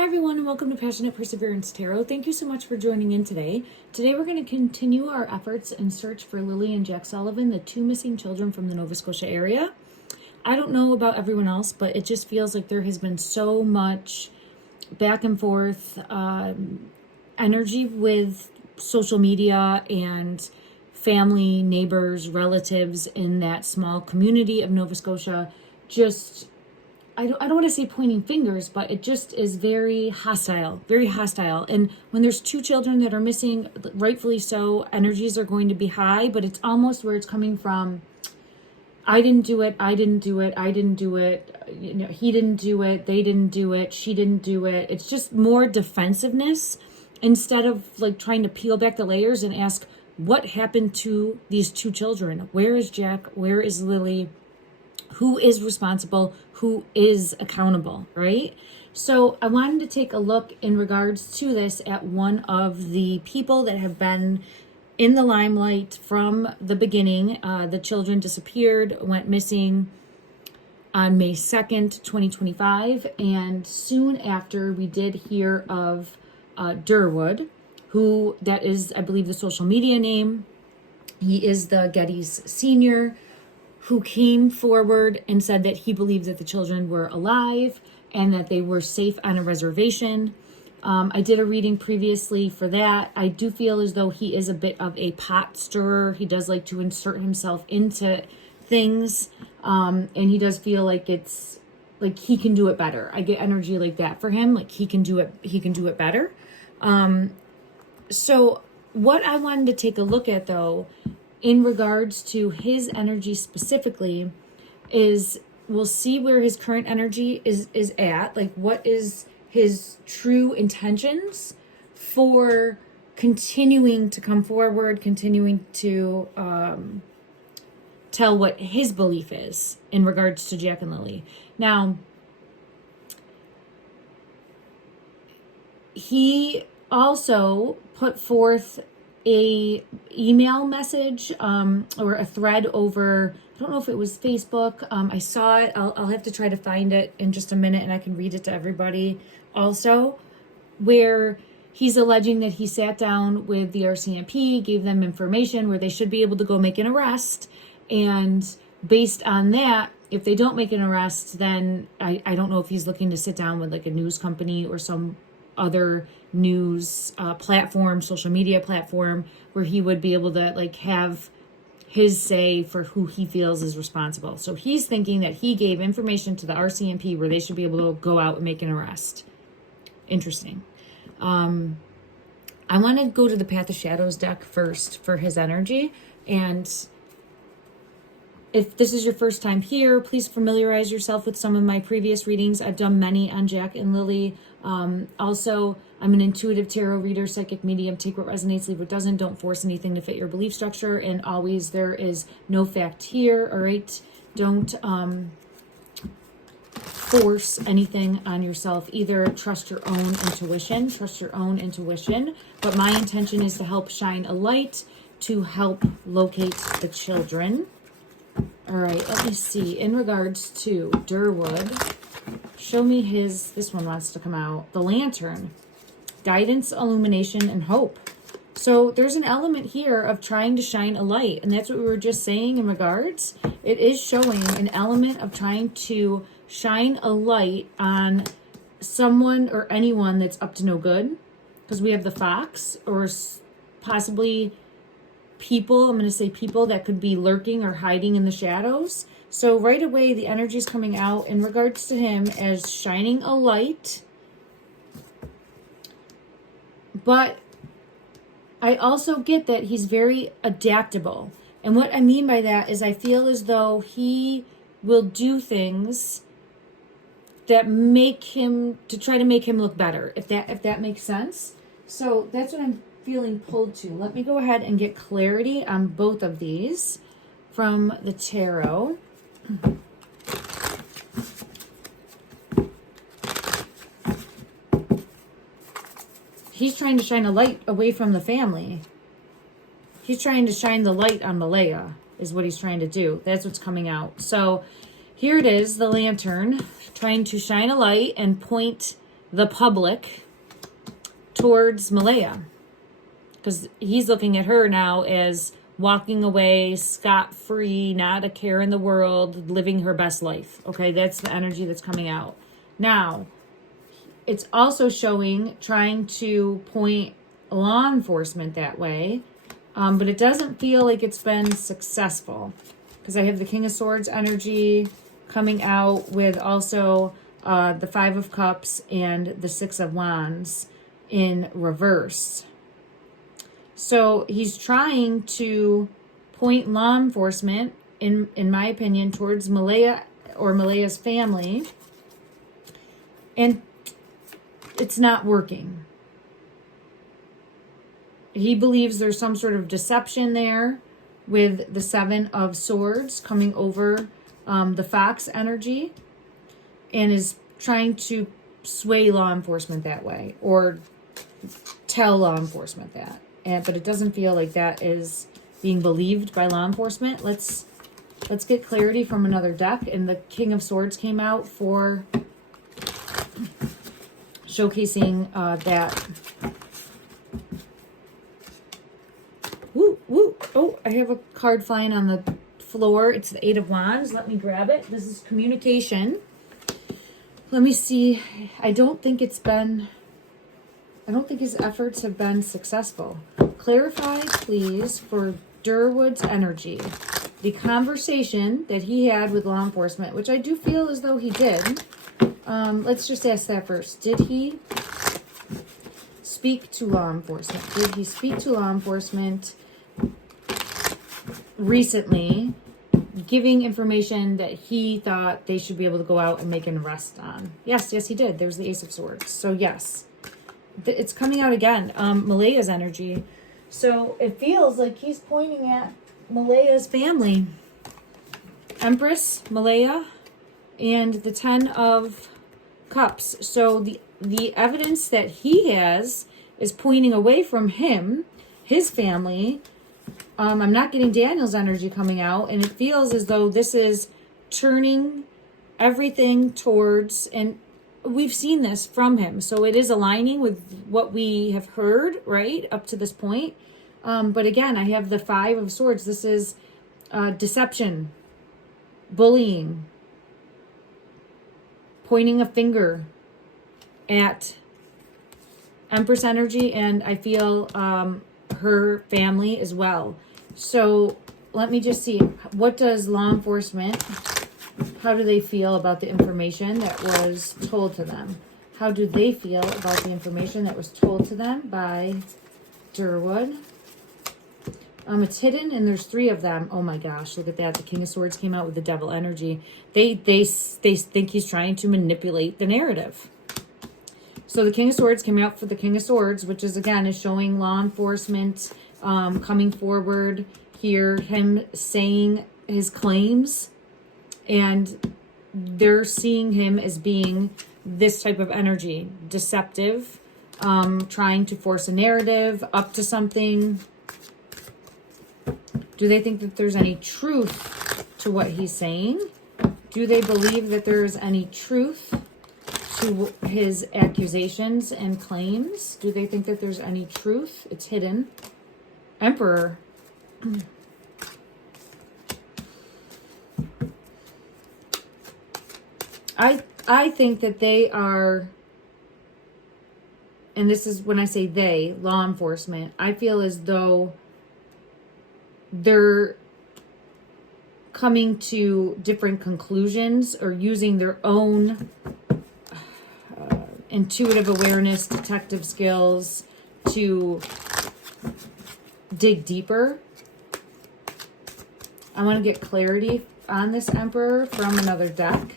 Hi everyone and welcome to Passionate Perseverance Tarot. Thank you so much for joining in today. Today we're going to continue our efforts and search for Lilly and Jack Sullivan, the two missing children from the Nova Scotia area. I don't know about everyone else, but it just feels like there has been so much back and forth energy with social media and family, neighbors, relatives in that small community of Nova Scotia. I don't want to say pointing fingers, but it just is very hostile, very hostile. And when there's two children that are missing, rightfully so, energies are going to be high, but it's almost where it's coming from. I didn't do it. I didn't do it. I didn't do it. You know, he didn't do it. They didn't do it. She didn't do it. It's just more defensiveness instead of like trying to peel back the layers and ask what happened to these two children. Where is Jack? Where is Lilly? Who is responsible? Who is accountable, right? So I wanted to take a look in regards to this at one of the people that have been in the limelight from the beginning. The children disappeared, went missing on May 2nd, 2025. And soon after, we did hear of Derwood, who that is, I believe, the social media name. He is the Getty's senior, who came forward and said that he believed that the children were alive and that they were safe on a reservation. I did a reading previously for that. I do feel as though he is a bit of a pot stirrer. He does like to insert himself into things, and he does feel like it's like he can do it better. I get energy like that for him, like he can do it. He can do it better. So what I wanted to take a look at, though, in regards to his energy specifically, is we'll see where his current energy is at. Like, what is his true intentions for continuing to come forward, continuing to tell what his belief is in regards to Jack and Lilly. Now, he also put forth a email message or a thread over, I don't know if it was Facebook. I saw it. I'll have to try to find it in just a minute and I can read it to everybody also, where he's alleging that he sat down with the RCMP, gave them information where they should be able to go make an arrest. And based on that, if they don't make an arrest, then I don't know if he's looking to sit down with like a news company or some other news platform, social media platform, where he would be able to like have his say for who he feels is responsible. So he's thinking that he gave information to the RCMP where they should be able to go out and make an arrest. Interesting. I want to go to the Path of Shadows deck first for his energy. And if this is your first time here, please familiarize yourself with some of my previous readings. I've done many on Jack and Lilly. Also, I'm an intuitive tarot reader, psychic medium. Take what resonates, leave what doesn't. Don't force anything to fit your belief structure. And always, there is no fact here, all right? Don't force anything on yourself. Either trust your own intuition. But my intention is to help shine a light to help locate the children. All right, let me see. In regards to Derwood, show me this one wants to come out. The Lantern, guidance, illumination, and hope. So there's an element here of trying to shine a light. And that's what we were just saying in regards. It is showing an element of trying to shine a light on someone or anyone that's up to no good. Because we have the Fox, or possibly people, I'm going to say people that could be lurking or hiding in the shadows. So right away, the energy is coming out in regards to him as shining a light. But I also get that he's very adaptable. And what I mean by that is I feel as though he will do things that try to make him look better, if that makes sense. So that's what I'm feeling pulled to. Let me go ahead and get clarity on both of these from the tarot. He's trying to shine a light away from the family. He's trying to shine the light on Malaya, is what he's trying to do. That's what's coming out. So here it is, the Lantern, trying to shine a light and point the public towards Malaya, because he's looking at her now as walking away scot-free, not a care in the world, living her best life. Okay, that's the energy that's coming out. Now, it's also showing trying to point law enforcement that way, but it doesn't feel like it's been successful, because I have the King of Swords energy coming out with also the Five of Cups and the Six of Wands in reverse. So he's trying to point law enforcement, in my opinion, towards Malaya or Malaya's family, and it's not working. He believes there's some sort of deception there with the Seven of Swords coming over the Fox energy, and is trying to sway law enforcement that way, or tell law enforcement that. But it doesn't feel like that is being believed by law enforcement. Let's get clarity from another deck. And the King of Swords came out for showcasing that. Woo, woo. Oh, I have a card flying on the floor. It's the Eight of Wands. Let me grab it. This is communication. Let me see. I don't think his efforts have been successful. Clarify, please, for Derwood's energy, the conversation that he had with law enforcement, which I do feel as though he did. Let's just ask that first. Did he speak to law enforcement? Did he speak to law enforcement recently, giving information that he thought they should be able to go out and make an arrest on? Yes, he did. There's the Ace of Swords. So yes, it's coming out again. Malaya's energy. So it feels like he's pointing at Malaya's family. Empress, Malaya, and the Ten of Cups. So the evidence that he has is pointing away from him, his family. I'm not getting Daniel's energy coming out, and it feels as though this is turning everything towards, and we've seen this from him, so it is aligning with what we have heard, right, up to this point. But again, I have the Five of Swords. This is deception, bullying, pointing a finger at Empress energy, and I feel her family as well. So let me just see, what does law enforcement, how do they feel about the information that was told to them? How do they feel about the information that was told to them by Derwood? It's hidden, and there's three of them. Oh my gosh, look at that. The King of Swords came out with the Devil energy. They think he's trying to manipulate the narrative. So the King of Swords came out for the King of Swords, which is, again, is showing law enforcement coming forward here, him saying his claims, and they're seeing him as being this type of energy, deceptive, trying to force a narrative up to something. Do they think that there's any truth to what he's saying? Do they believe that there's any truth to his accusations and claims? Do they think that there's any truth? It's hidden. Emperor. I think that they are, and this is when I say they, law enforcement, I feel as though they're coming to different conclusions or using their own intuitive awareness, detective skills to dig deeper. I want to get clarity on this Emperor from another deck.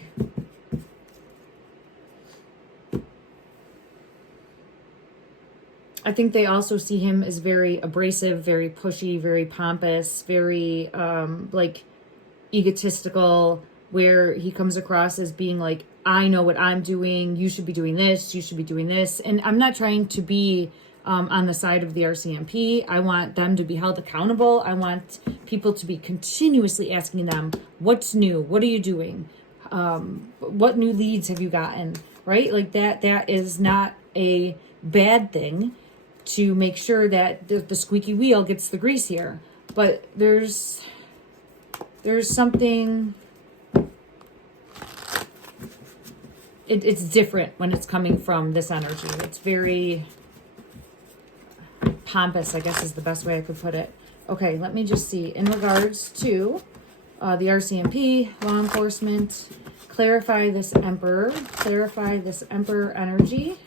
I think they also see him as very abrasive, very pushy, very pompous, very like egotistical, where he comes across as being like, I know what I'm doing, you should be doing this, you should be doing this. And I'm not trying to be on the side of the RCMP. I want them to be held accountable. I want people to be continuously asking them, what's new? What are you doing? What new leads have you gotten? right? Like that is not a bad thing, to make sure that the squeaky wheel gets the grease here. But there's something, it's different when it's coming from this energy. It's very pompous, I guess is the best way I could put it. Okay, let me just see. In regards to the RCMP, law enforcement, clarify this emperor energy.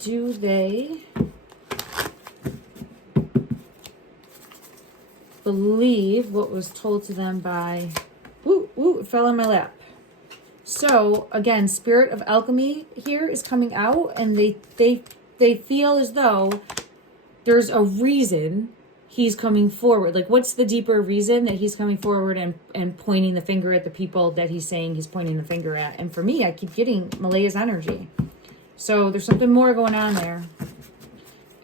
Do they believe what was told to them by, it fell in my lap. So again, spirit of alchemy here is coming out, and they feel as though there's a reason he's coming forward. Like, what's the deeper reason that he's coming forward and pointing the finger at the people that he's saying he's pointing the finger at? And for me, I keep getting Malaya's energy. So there's something more going on there.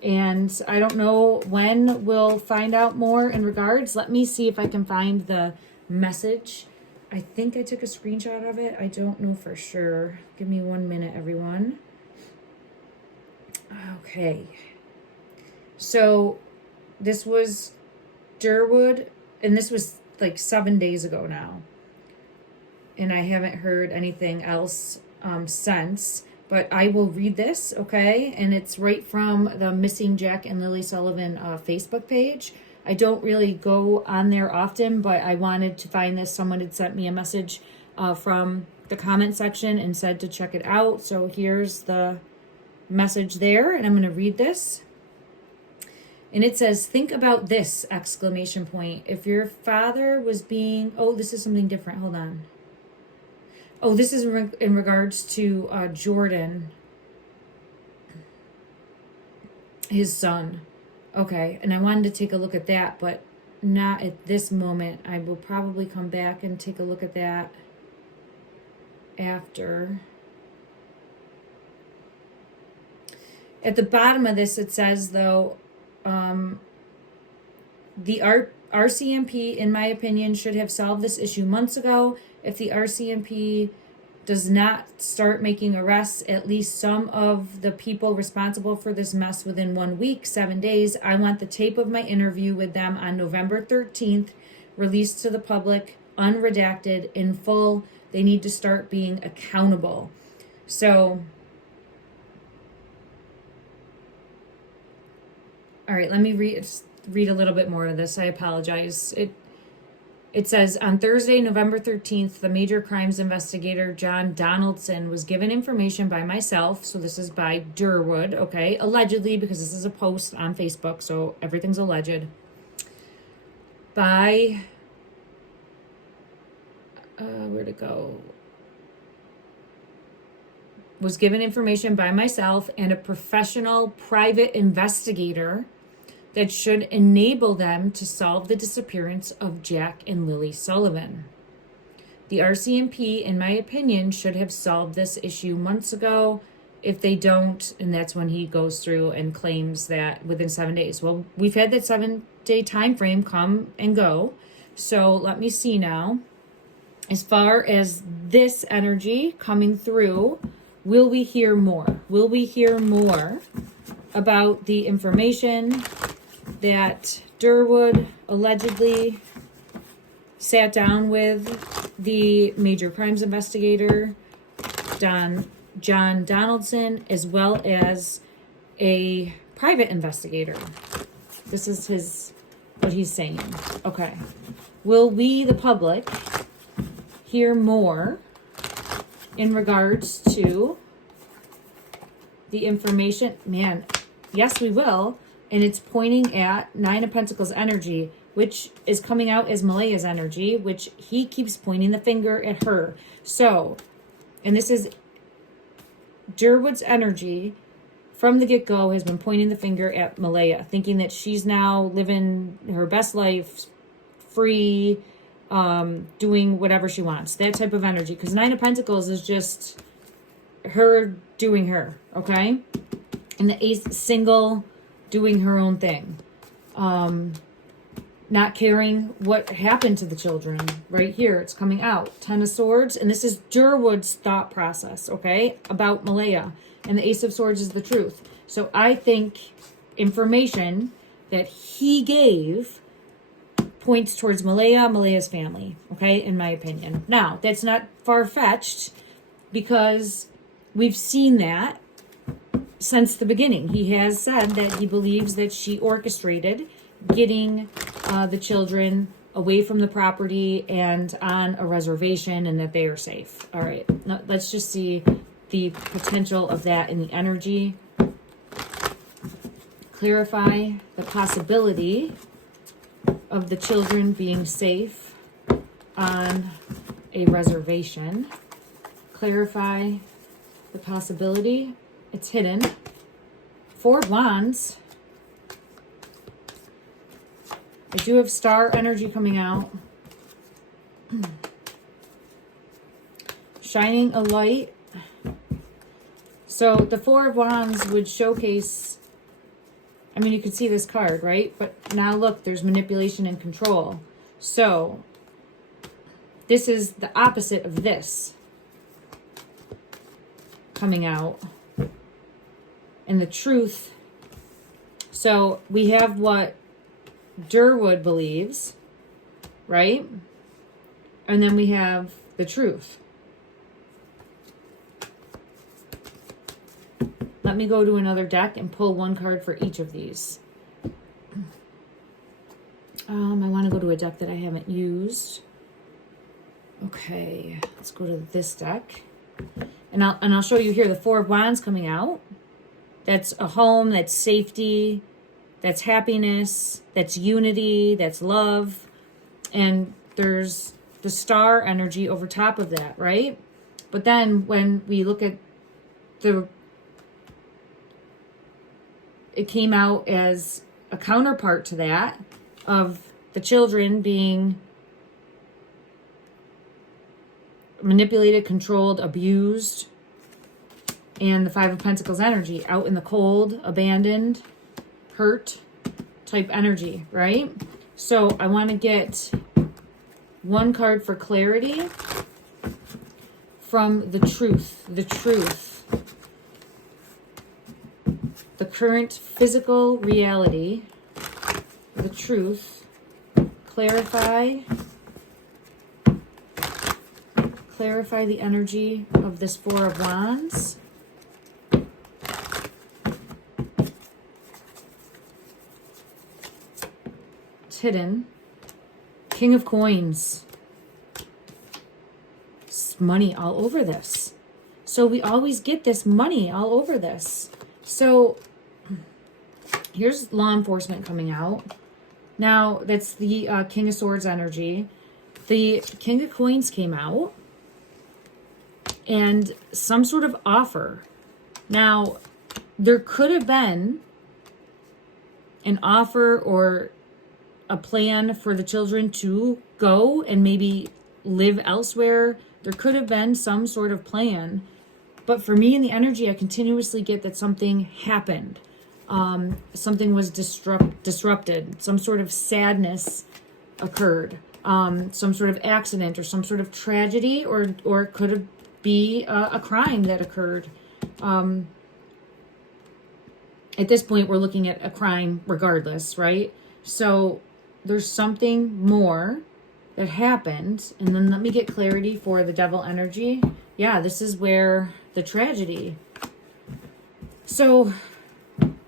And I don't know when we'll find out more in regards. Let me see if I can find the message. I think I took a screenshot of it. I don't know for sure. Give me 1 minute, everyone. Okay. So this was Derwood, and this was like 7 days ago now. And I haven't heard anything else since. But I will read this, okay? And it's right from the Missing Jack and Lilly Sullivan Facebook page. I don't really go on there often, but I wanted to find this. Someone had sent me a message from the comment section and said to check it out. So here's the message there, and I'm going to read this. And it says, think about this, exclamation point. If your father was being... Oh, this is something different. Hold on. Oh, this is in regards to Jordan, his son. Okay, and I wanted to take a look at that, but not at this moment. I will probably come back and take a look at that after. At the bottom of this, it says, though, the RCMP, in my opinion, should have solved this issue months ago. If the RCMP does not start making arrests, at least some of the people responsible for this mess within 1 week, 7 days, I want the tape of my interview with them on November 13th released to the public, unredacted, in full. They need to start being accountable. So, all right, let me read a little bit more of this. I apologize. It says, on Thursday, November 13th, the major crimes investigator, John Donaldson, was given information by myself. So this is by Derwood, okay? Allegedly, because this is a post on Facebook, so everything's alleged. By, where'd it go? Was given information by myself and a professional private investigator that should enable them to solve the disappearance of Jack and Lilly Sullivan. The RCMP, in my opinion, should have solved this issue months ago. If they don't, and that's when he goes through and claims that within 7 days. Well, we've had that 7-day time frame come and go. So let me see now. As far as this energy coming through, will we hear more? Will we hear more about the information that Derwood allegedly sat down with the major crimes investigator, John Donaldson, as well as a private investigator? This is what he's saying. Okay. Will we, the public, hear more in regards to the information? Man, yes, we will. And it's pointing at Nine of Pentacles energy, which is coming out as Malaya's energy, which he keeps pointing the finger at her. So, and this is Derwood's energy from the get-go has been pointing the finger at Malaya, thinking that she's now living her best life, free, doing whatever she wants. That type of energy. Because Nine of Pentacles is just her doing her, okay? And the Ace, single, doing her own thing. Nine not caring what happened to the children. Right here, it's coming out. 10 of Swords, and this is Derwood's thought process, okay, about Malaya. And the Ace of Swords is the truth. So I think information that he gave points towards Malaya's family, okay, in my opinion. Now, that's not far-fetched because we've seen that since the beginning. He has said that he believes that she orchestrated getting the children away from the property and on a reservation, and that they are safe. All right, now, let's just see the potential of that in the energy. Clarify the possibility of the children being safe on a reservation. Clarify the possibility. It's hidden. 4 of Wands. I do have star energy coming out. Shining a light. So the 4 of Wands would showcase, I mean, you can see this card, right? But now look, there's manipulation and control. So this is the opposite of this coming out. And the truth. So we have what Derwood believes, right? And then we have the truth. Let me go to another deck and pull 1 card for each of these. I want to go to a deck that I haven't used. Okay, let's go to this deck. And I'll show you here the 4 of Wands coming out. That's a home, that's safety, that's happiness, that's unity, that's love. And there's the star energy over top of that, right? But then when we look at it came out as a counterpart to that of the children being manipulated, controlled, abused, and the 5 of Pentacles energy, out in the cold, abandoned, hurt type energy, right? So I want to get 1 card for clarity from the truth. The truth. The current physical reality. The truth. Clarify the energy of this 4 of Wands. It's hidden. King of Coins. It's money all over this. So we always get this money all over this. So here's law enforcement coming out. Now, that's the King of Swords energy. The King of Coins came out. And some sort of offer. Now, there could have been an offer or a plan for the children to go and maybe live elsewhere. There could have been some sort of plan. But for me in the energy, I continuously get that something happened. Something was disrupted. Some sort of sadness occurred. Some sort of accident or some sort of tragedy, or it could have be a crime that occurred. At this point, we're looking at a crime regardless, right? So there's something more that happened. And then let me get clarity for the Devil energy. Yeah, this is where the tragedy. So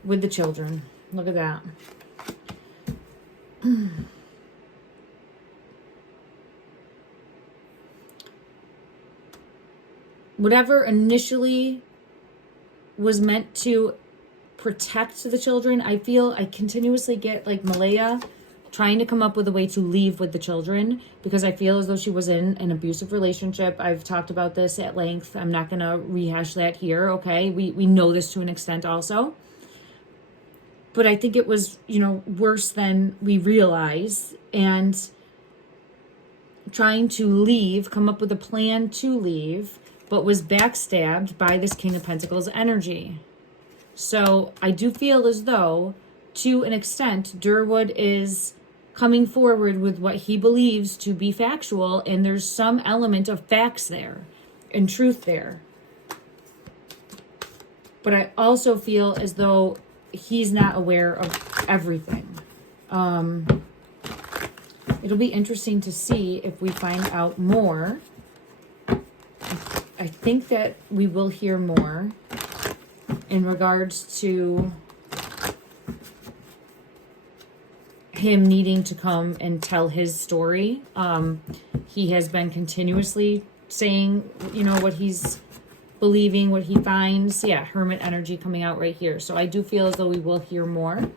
with the children, look at that. Whatever initially was meant to protect the children, I feel I continuously get like Malaya trying to come up with a way to leave with the children, because I feel as though she was in an abusive relationship. I've talked about this at length. I'm not going to rehash that here, okay? We know this to an extent also. But I think it was, worse than we realize. And trying to leave, come up with a plan to leave, but was backstabbed by this King of Pentacles energy. So I do feel as though, to an extent, Derwood is coming forward with what he believes to be factual, and there's some element of facts there and truth there. But I also feel as though he's not aware of everything. It'll be interesting to see if we find out more. I think that we will hear more in regards to him needing to come and tell his story. He has been continuously saying, you know, what he's believing, what he finds. Yeah, hermit energy coming out right here. So I do feel as though we will hear more.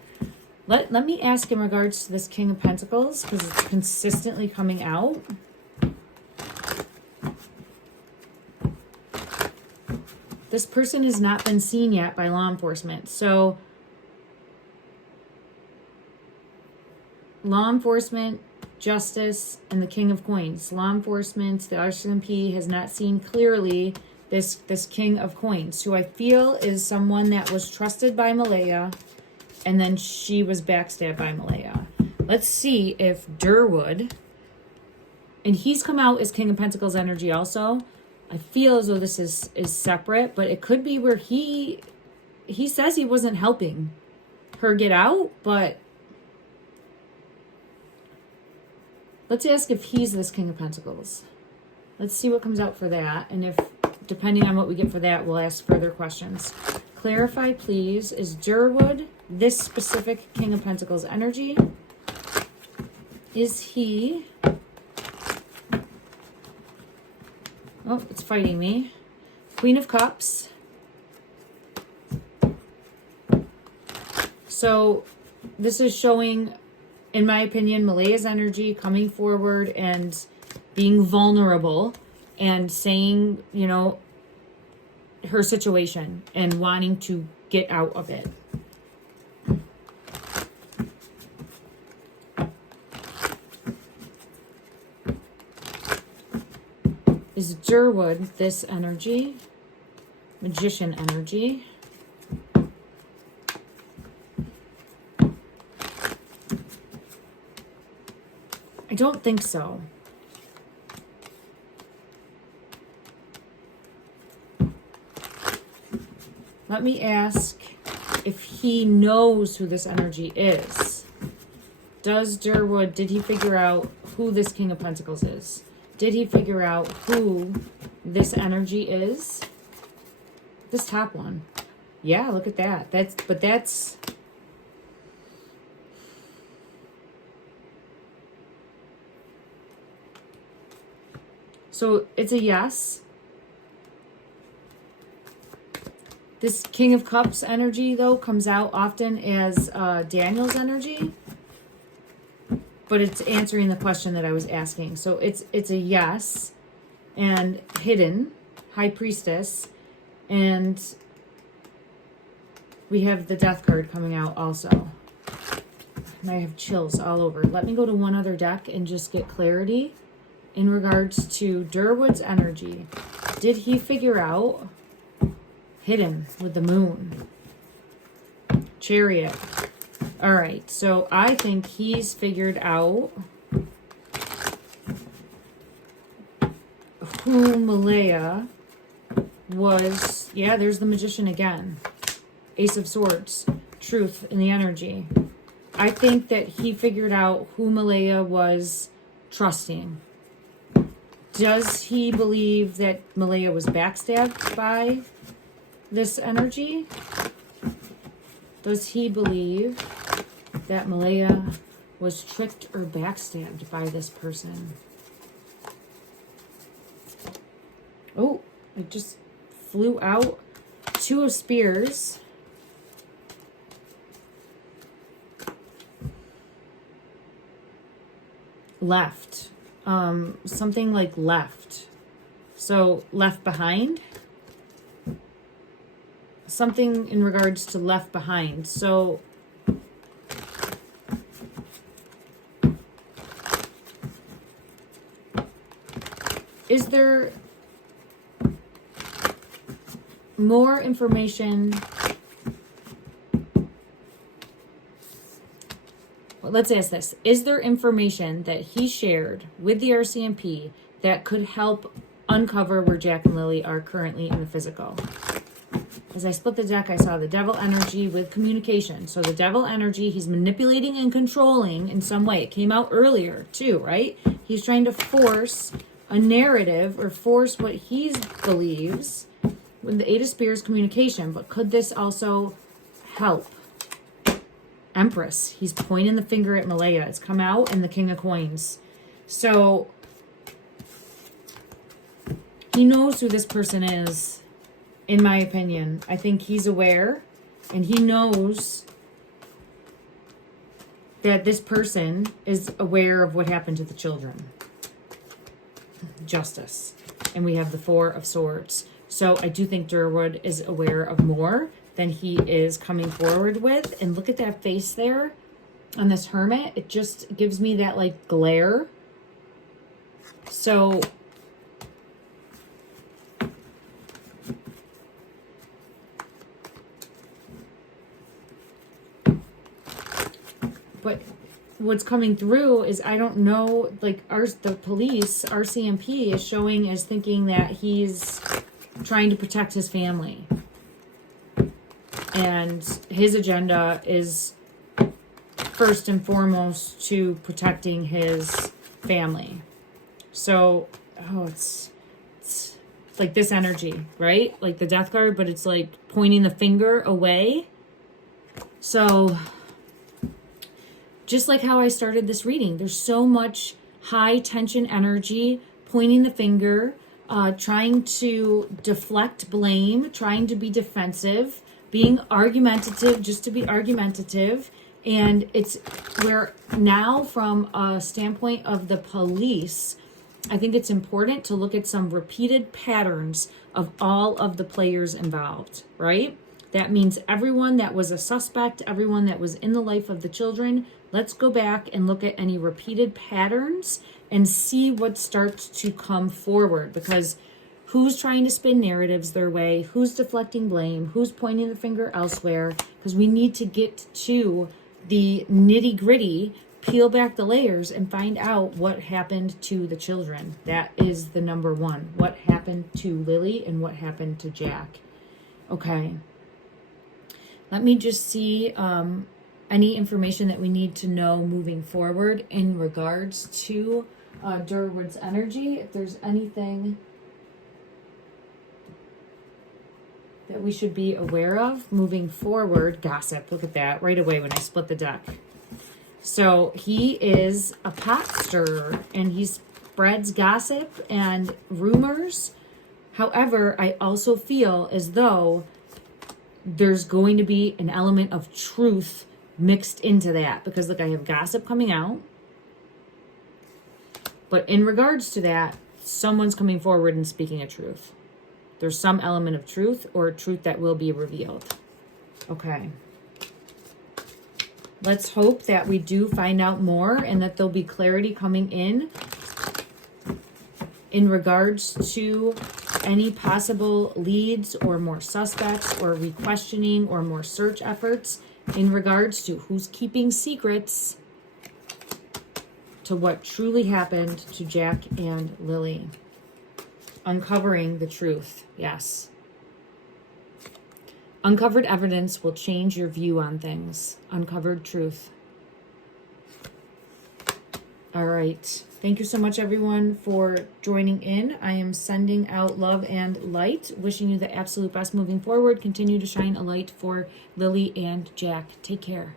Let me ask in regards to this King of Pentacles, because it's consistently coming out. This person has not been seen yet by law enforcement. So law enforcement, justice, and the King of Coins. Law enforcement, the RCMP has not seen clearly this King of Coins, who I feel is someone that was trusted by Malaya, and then she was backstabbed by Malaya. Let's see if Derwood, and he's come out as King of Pentacles energy also. I feel as though this is separate, but it could be where he says he wasn't helping her get out, but let's ask if he's this King of Pentacles. Let's see what comes out for that, and if, depending on what we get for that, we'll ask further questions. Clarify, please. Is Derwood this specific King of Pentacles energy? Is he... Oh, it's fighting me. Queen of Cups. So this is showing, in my opinion, Malaya's energy coming forward and being vulnerable and saying, you know, her situation and wanting to get out of it. Is Derwood this energy? Magician energy. I don't think so. Let me ask if he knows who this energy is. Does Derwood, did he figure out who this King of Pentacles is? Did he figure out who this energy is? This top one. Yeah, look at that. That's... So it's a yes. This King of Cups energy, though, comes out often as Daniel's energy. But it's answering the question that I was asking. So it's a yes. And hidden, High Priestess. And we have the Death card coming out also. And I have chills all over. Let me go to one other deck and just get clarity in regards to Derwood's energy. Did he figure out... Hidden with the Moon. Chariot. All right, so I think he's figured out who Malaya was. Yeah, there's the Magician again. Ace of Swords. Truth in the energy. I think that he figured out who Malaya was trusting. Does he believe that Malaya was backstabbed by this energy? Does he believe that Malaya was tricked or backstabbed by this person? Oh, it just flew out. Two of Spears. Left. Something like left. So left behind. Something in regards to left behind. So is there more information? let's ask this. Is there information that he shared with the RCMP that could help uncover where Jack and Lilly are currently in the physical? As I split the deck, I saw the devil energy with communication. So the devil energy, he's manipulating and controlling in some way. It came out earlier too, right? He's trying to force a narrative or force what he believes. With the Eight of Spears, communication. But could this also help? Empress. He's pointing the finger at Malaya. It's come out, and the King of Coins. So he knows who this person is, in my opinion. I think he's aware, and he knows that this person is aware of what happened to the children. Justice. And we have the Four of Swords. So I do think Derwood is aware of more than he is coming forward with. And look at that face there on this Hermit. It just gives me that like glare. So but what's coming through is, I don't know, like the police, RCMP is showing as thinking that he's trying to protect his family. And his agenda is first and foremost to protecting his family. So, it's like this energy, right? Like the Death card, but it's like pointing the finger away. So, just like how I started this reading, there's so much high tension energy, pointing the finger, trying to deflect blame, trying to be defensive, being argumentative just to be argumentative. And it's where now, from a standpoint of the police, I think it's important to look at some repeated patterns of all of the players involved, right? That means everyone that was a suspect, everyone that was in the life of the children. Let's go back and look at any repeated patterns and see what starts to come forward, because who's trying to spin narratives their way, who's deflecting blame, who's pointing the finger elsewhere, because we need to get to the nitty gritty, peel back the layers and find out what happened to the children. That is the number one. What happened to Lilly and what happened to Jack. Okay. Let me just see any information that we need to know moving forward in regards to Derwood's energy. If there's anything that we should be aware of moving forward. Gossip, look at that right away when I split the deck. So he is a pot stirrer and he spreads gossip and rumors. However, I also feel as though there's going to be an element of truth mixed into that, because look, I have gossip coming out. But in regards to that, someone's coming forward and speaking a truth. There's some element of truth or a truth that will be revealed. Okay. Let's hope that we do find out more and that there'll be clarity coming in regards to any possible leads or more suspects or re-questioning or more search efforts in regards to who's keeping secrets to what truly happened to Jack and Lilly. Uncovering the truth, yes. Uncovered evidence will change your view on things. Uncovered truth. All right. Thank you so much, everyone, for joining in. I am sending out love and light. Wishing you the absolute best moving forward. Continue to shine a light for Lilly and Jack. Take care.